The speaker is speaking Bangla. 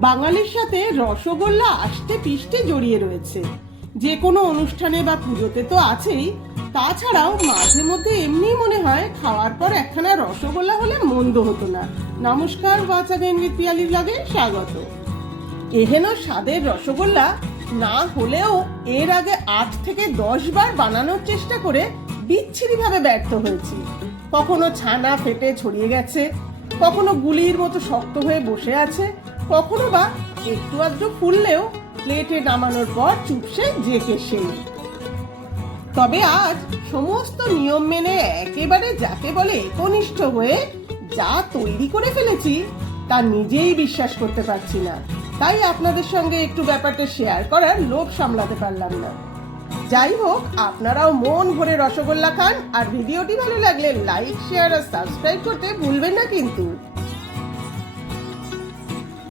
বাঙালির সাথে রসগোল্লা আষ্টে পিষ্টে জড়িয়ে রয়েছে। যে কোনো অনুষ্ঠানে বা পুজোতে তো আছেই, তাছাড়াও মাঝে মধ্যে এমনি মনে হয় খাওয়ার পর একখানা রসগোল্লা হলে মন্দ হতো না। নমস্কার, বাচ্চা গেন্দ্রিক পিয়ালি ব্লগে স্বাগত। এহেন স্বাদের রসগোল্লা না হলেও এর আগে 8 থেকে 10 বার বানানোর চেষ্টা করে বিচ্ছিরিভাবে ব্যর্থ হয়েছি। কখনো ছানা ফেটে ছড়িয়ে গেছে, কখনো গুলির মতো শক্ত হয়ে বসে আছে, কখনো বা একটু আধটু ফুললেও প্লেটে নামানোর পর চুপসে জেকে সেই। তবে আজ সমস্ত নিয়ম মেনে একেবারে যাকে বলে একনিষ্ঠ হয়ে যা তৈরি করে ফেলেছি তা নিজেই বিশ্বাস করতে পারছি না। তাই আপনাদের সঙ্গে একটু ব্যাপারটা শেয়ার করার লোভ সামলাতে পারলাম না। যাই হোক, আপনারাও মন ভরে রসগোল্লা খান, আর ভিডিওটি ভালো লাগলে লাইক, শেয়ার আর সাবস্ক্রাইব করতে ভুলবেন না কিন্তু।